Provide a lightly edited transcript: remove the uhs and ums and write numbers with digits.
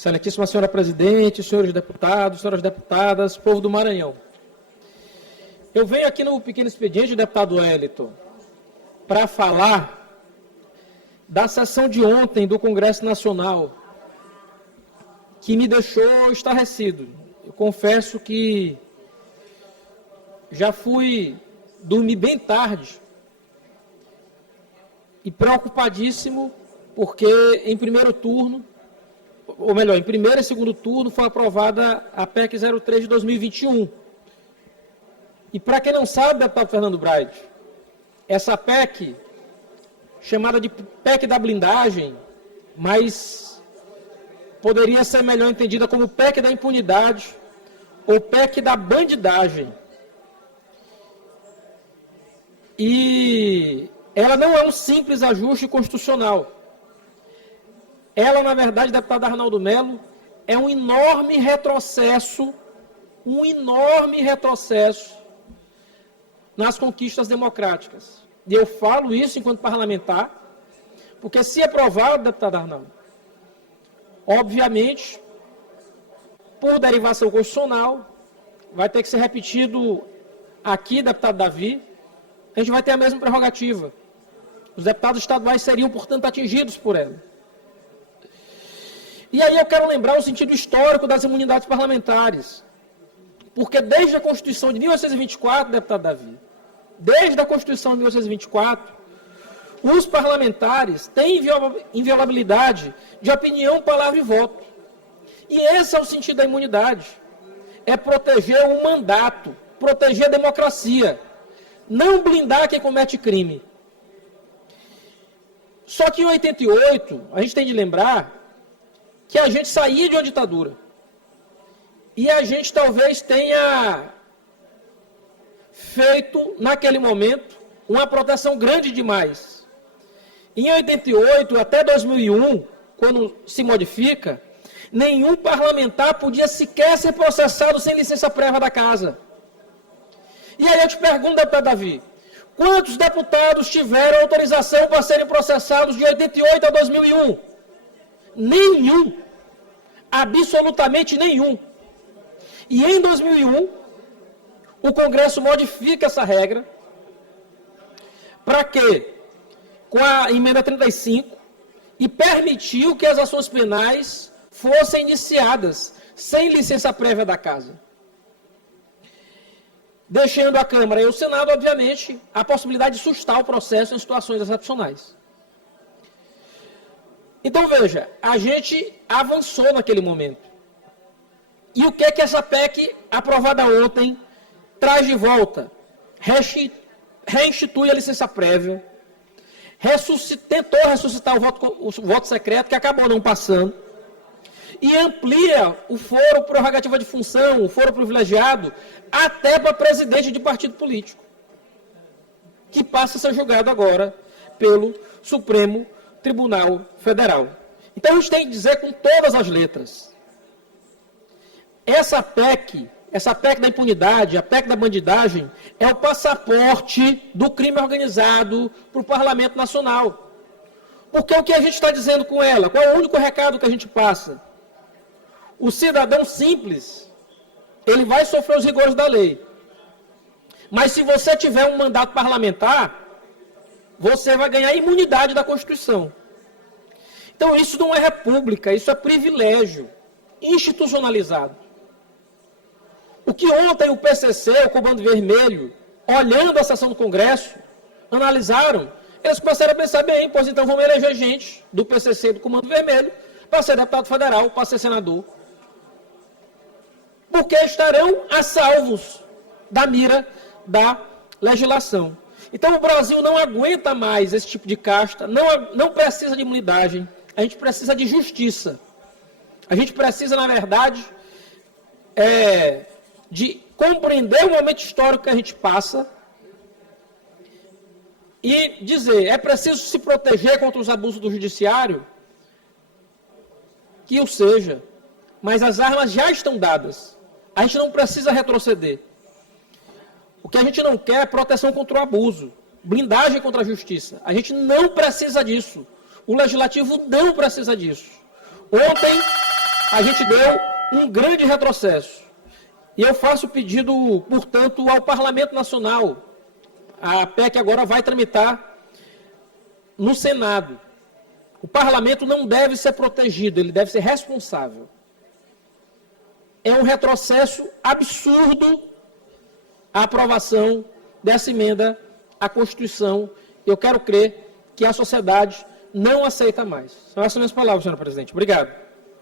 Excelentíssima senhora presidente, senhores deputados, senhoras deputadas, povo do Maranhão. Eu venho aqui no pequeno expediente, deputado Wellington, para falar da sessão de ontem do Congresso Nacional, que me deixou estarrecido. Eu confesso que já fui dormir bem tarde e preocupadíssimo, porque em primeiro turno, ou melhor, em primeiro e segundo turno, foi aprovada a PEC 03 de 2021. E para quem não sabe, deputado Fernando Braide, essa PEC, chamada de PEC da blindagem, mas poderia ser melhor entendida como PEC da impunidade ou PEC da bandidagem. E ela não é um simples ajuste constitucional. Ela, na verdade, deputado Arnaldo Melo, é um enorme retrocesso nas conquistas democráticas. E eu falo isso enquanto parlamentar, porque se aprovado, deputado Arnaldo, obviamente, por derivação constitucional, vai ter que ser repetido aqui, deputado Davi, a gente vai ter a mesma prerrogativa. Os deputados estaduais seriam, portanto, atingidos por ela. E aí eu quero lembrar o sentido histórico das imunidades parlamentares. Porque desde a Constituição de 1824, deputado Davi, desde a Constituição de 1824, os parlamentares têm inviolabilidade de opinião, palavra e voto. E esse é o sentido da imunidade. É proteger o mandato, proteger a democracia, não blindar quem comete crime. Só que em 88, a gente tem de lembrar que a gente saía de uma ditadura. E a gente talvez tenha feito, naquele momento, uma proteção grande demais. Em 88 até 2001, quando se modifica, nenhum parlamentar podia sequer ser processado sem licença prévia da casa. E aí eu te pergunto, deputado Davi, quantos deputados tiveram autorização para serem processados de 88 a 2001? Nenhum. Absolutamente nenhum. E em 2001, o Congresso modifica essa regra para quê? Com a emenda 35, e permitiu que as ações penais fossem iniciadas sem licença prévia da Casa. Deixando a Câmara e o Senado, obviamente, a possibilidade de sustar o processo em situações excepcionais. Então, veja, a gente avançou naquele momento. E o que é que essa PEC, aprovada ontem, traz de volta? Reinstitui a licença prévia, tentou ressuscitar o voto secreto, que acabou não passando, e amplia o foro prerrogativa de função, o foro privilegiado, até para presidente de partido político, que passa a ser julgado agora pelo Supremo Tribunal Federal. Então, a gente tem que dizer com todas as letras, essa PEC da impunidade, a PEC da bandidagem, é o passaporte do crime organizado para o Parlamento Nacional. Porque o que a gente está dizendo com ela? Qual é o único recado que a gente passa? O cidadão simples, ele vai sofrer os rigores da lei. Mas se você tiver um mandato parlamentar, você vai ganhar a imunidade da Constituição. Então isso não é república, isso é privilégio institucionalizado. O que ontem o PCC, o Comando Vermelho, olhando a sessão do Congresso, analisaram, eles começaram a pensar, bem, pois então vamos eleger gente do PCC, do Comando Vermelho, para ser deputado federal, para ser senador. Porque estarão a salvos da mira da legislação. Então o Brasil não aguenta mais esse tipo de casta, não precisa de imunidade, a gente precisa de justiça. A gente precisa, na verdade, de compreender o momento histórico que a gente passa e dizer, é preciso se proteger contra os abusos do judiciário, que o seja, mas as armas já estão dadas. A gente não precisa retroceder. O que a gente não quer é proteção contra o abuso, blindagem contra a justiça. A gente não precisa disso. O Legislativo não precisa disso. Ontem, a gente deu um grande retrocesso. E eu faço pedido, portanto, ao Parlamento Nacional. A PEC agora vai tramitar no Senado. O Parlamento não deve ser protegido, ele deve ser responsável. É um retrocesso absurdo a aprovação dessa emenda à Constituição. Eu quero crer que a sociedade não aceita mais. São essas minhas palavras, senhora presidente. Obrigado.